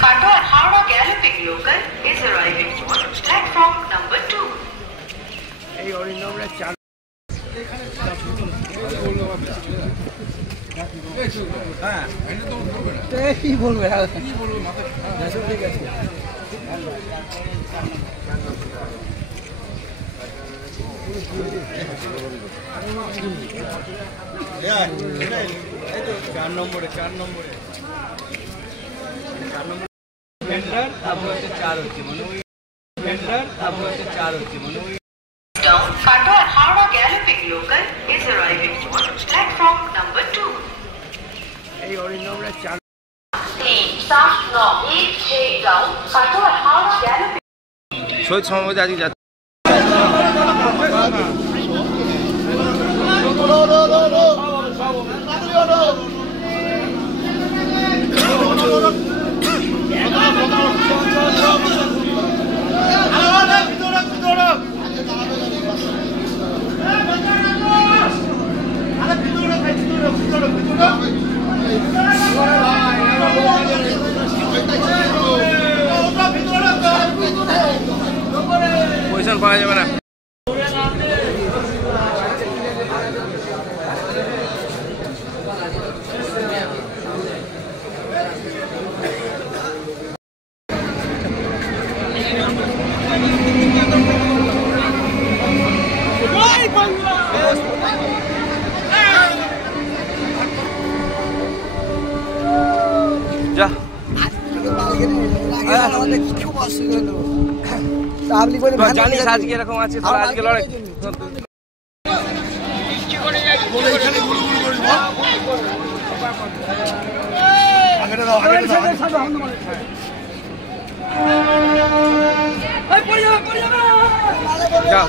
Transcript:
Katwa Howrah Galloping Local is arriving on platform number 2. এই অরিন্দমরা চার কি বলবে ঠিক আছে চার নম্বরে Katwa Howrah Galloping Local is arriving on platform number 2. এই অরিন্দমরা চার 3-7-9-1 down Katwa Howrah Galloping শহীদ সমাবেশে আজকে যাচ্ছে পয়সা পাওয়া যাবে না যা জানিস আজকে এরকম আছে তোরা আজকে লড়াই যা